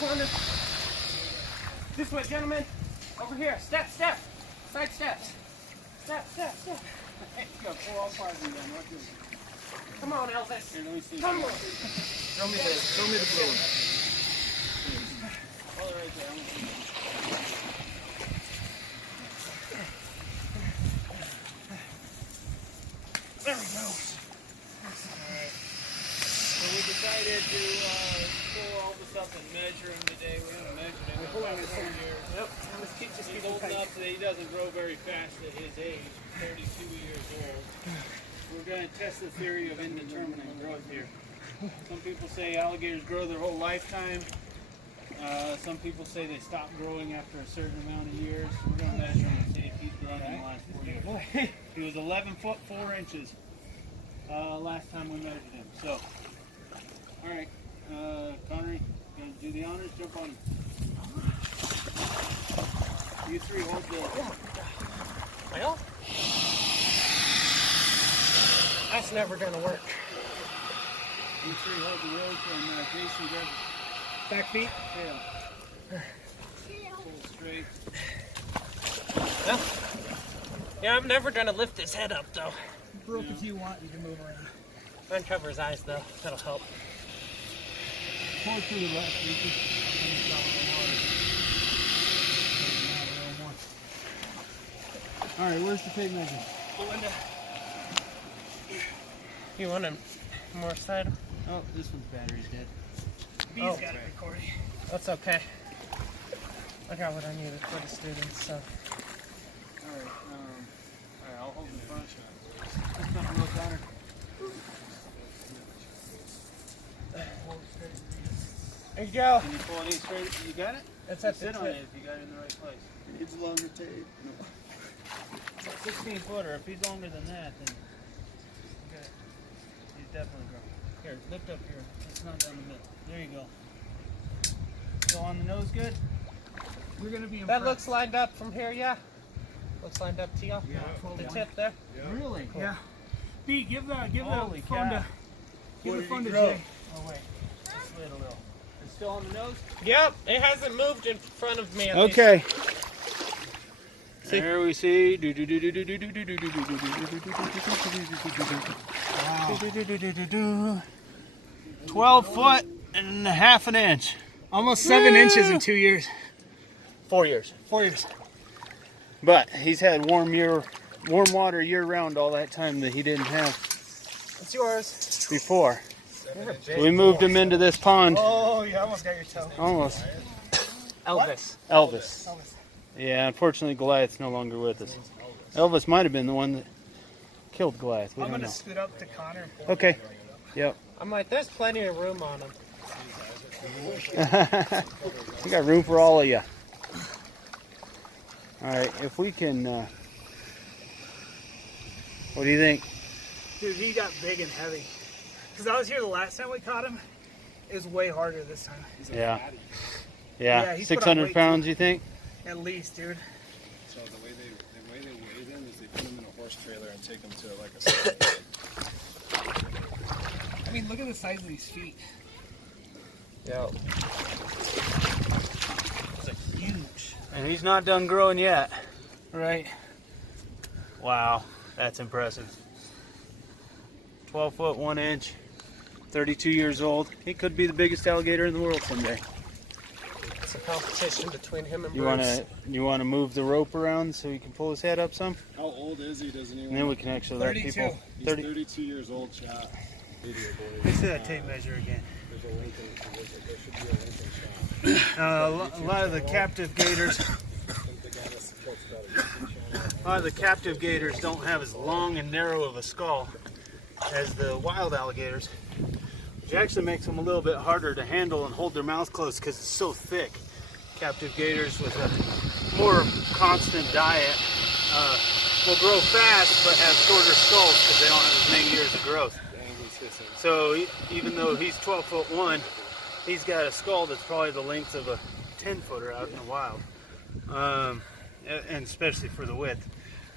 corner. This way, gentlemen. Over here. Step. Side steps. Step. Hey, go. Pull all five of them down. Watch this. Come on, Elvis. Here, let me see. Come on. Show me the blue one. Hold it right there. There we go. Alright. So we decided to pull all this up and measure him today. We haven't measured him in about 4 years. Yep. He's old enough that he doesn't grow very fast at his age, 32 years old. We're going to test the theory of indeterminate growth here. Some people say alligators grow their whole lifetime. Some people say they stop growing after a certain amount of years. We're going to measure him and see if he's grown in the last 4 years. He was 11 foot 4 inches last time we measured him. So, all right, Connery, going to do the honors? Jump on him. You three hold the... Well, that's never going to work. You three hold the rope and Jason grab the Back feet? tail. Pull straight. Well, yeah, I'm never going to lift his head up, though. Broke if you want, you can move around. Uncover his eyes, though. That'll help. Pull it to the left, All right, where's the tape measure? Belinda. You want him more side? Oh, this one's battery's dead. B's got it recording. That's okay. I got what I needed for the students, so. All right, I'll hold the front shot. That's not real, Connor. There you go. Can you pull any straight? You got it? It's at the Sit on it tip. if you got it in the right place. It's longer tape. No. 16 footer. If he's longer than that, then okay. He's definitely grown. Here, lift up here. It's not down the middle. There you go. So on the nose, good? We're going to be That looks lined up from here, yeah? Looks lined up to you? Yeah. The tip there? Yeah. Really? Cool. Yeah. B, give the Holy phone cow. to, give the phone to grow? Jay. Oh, wait. Just slid a little. It's still on the nose? Yep, it hasn't moved in front of me. At Okay. See? There we see. Wow. 12 foot and a half an inch. Almost 7 inches in 2 years. 4 years. 4 years. But he's had warm water year round all that time that he didn't have It's yours. before. So we moved him into this pond. Oh, you almost got your toe. Almost. Elvis. Elvis. Elvis. Yeah, unfortunately Goliath's no longer with us. Elvis might have been the one that killed Goliath. We I'm don't going to know. scoot up to Connor. And pull Okay. Yep. I'm like, there's plenty of room on him. We got room for all of you. All right, if we can, what do you think? Dude, he got big and heavy. Because I was here the last time we caught him. It was way harder this time. Yeah. Yeah, Yeah, he's put on 600 weight, pounds, you think? At least, dude. So the way they weigh them is they put them in a horse trailer and take them to like a side. I mean, look at the size of these feet. Yeah. It's huge. And he's not done growing yet. Right. Wow, that's impressive. 12 foot 1 inch, 32 years old. He could be the biggest alligator in the world someday. It's a competition between him and You Bruce. wanna move the rope around so he can pull his head up some? How old is he? Doesn't he? And then we can actually let 32. people. He's 32 years old, shot. Let's see that tape measure again. There's a Lincoln. There should be a Lincoln shot. A lot of the captive gators. A lot of the captive gators don't have as long and narrow of a skull as the wild alligators, which actually makes them a little bit harder to handle and hold their mouth closed because it's so thick. Captive gators with a more constant diet will grow fast but have shorter skulls because they don't have as many years of growth. So even though he's 12 foot 1, he's got a skull that's probably the length of a 10-footer out in the wild, and especially for the width.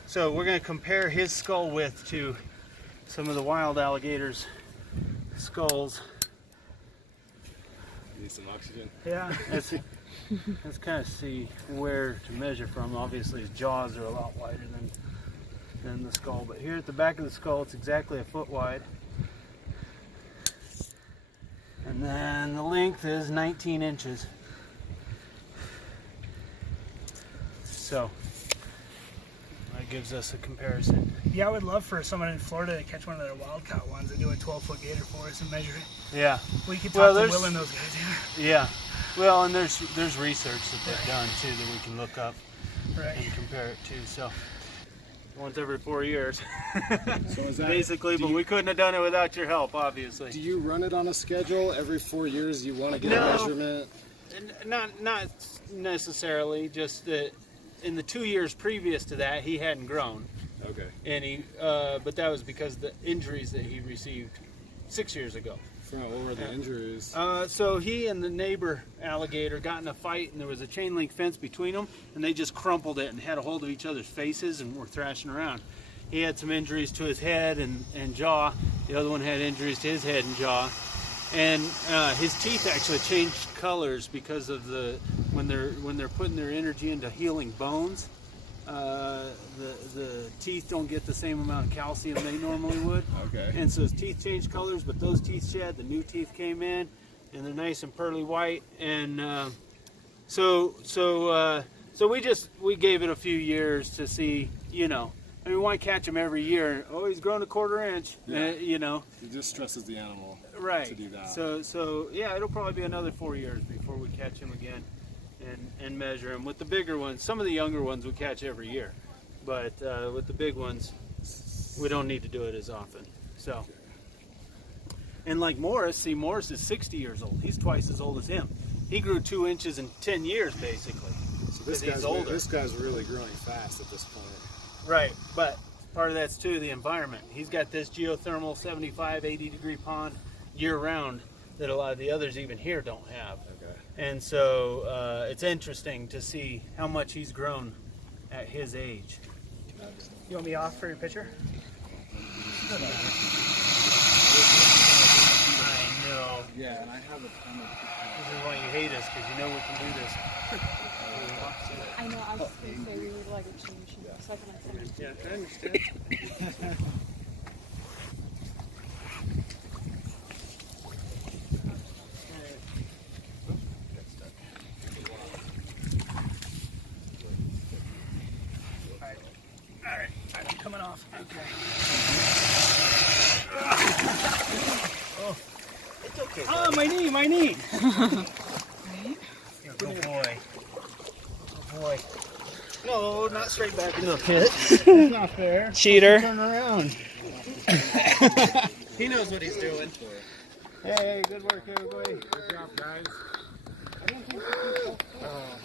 So we're going to compare his skull width to some of the wild alligators' skulls. Need some oxygen. Yeah. Let's kind of see where to measure from. Obviously his jaws are a lot wider than the skull, but here at the back of the skull it's exactly a foot wide. And then the length is 19 inches. So that gives us a comparison. Yeah, I would love for someone in Florida to catch one of their wild caught ones and do a 12-foot gator for us and measure it. Yeah. We could talk to there's- Will and those guys. Yeah. Well, and there's research that they've done too that we can look up Right. and compare it to. So once every 4 years, So is that basically. But we couldn't have done it without your help, obviously. Do you run it on a schedule every 4 years? You want to get a No. measurement? Not necessarily. Just that in the 2 years previous to that, he hadn't grown, Okay. and but that was because of the injuries that he received 6 years ago. So what were the injuries? So he and the neighbor alligator got in a fight, and there was a chain link fence between them, and they just crumpled it and had a hold of each other's faces and were thrashing around. He had some injuries to his head and jaw. The other one had injuries to his head and jaw. And his teeth actually changed colors because of when they're putting their energy into healing bones. The teeth don't get the same amount of calcium they normally would. Okay. And so his teeth changed colors, but those teeth shed. The new teeth came in, and they're nice and pearly white. And so we gave it a few years to see. I mean, why catch him every year? Oh, he's grown a 1/4 inch. Yeah. It It just stresses the animal right. to do that. So yeah, it'll probably be another 4 years before we catch him again and measure him. With the bigger ones, some of the younger ones we catch every year, but with the big ones, we don't need to do it as often. So, and like Morris is 60 years old. He's twice as old as him. He grew 2 inches in 10 years, basically. So this he's older. This guy's really growing fast at this point. Right, but part of that's too the environment. He's got this geothermal 75, 80 degree pond year round that a lot of the others even here don't have. Okay. And so it's interesting to see how much he's grown at his age. You want me off for your picture? I know. Yeah, and I have a ton of. This is why you hate us, because you know we can do this. I know, I was just going to say we would like a change, so I can like send it. Yeah, I understand. Alright, I'm coming off. Okay. It's okay. Oh, my knee! Good boy. Good boy. No, not straight back into the pit. That's not fair. Cheater. Turn around. He knows what he's doing. Hey, good work, everybody. Good job, guys.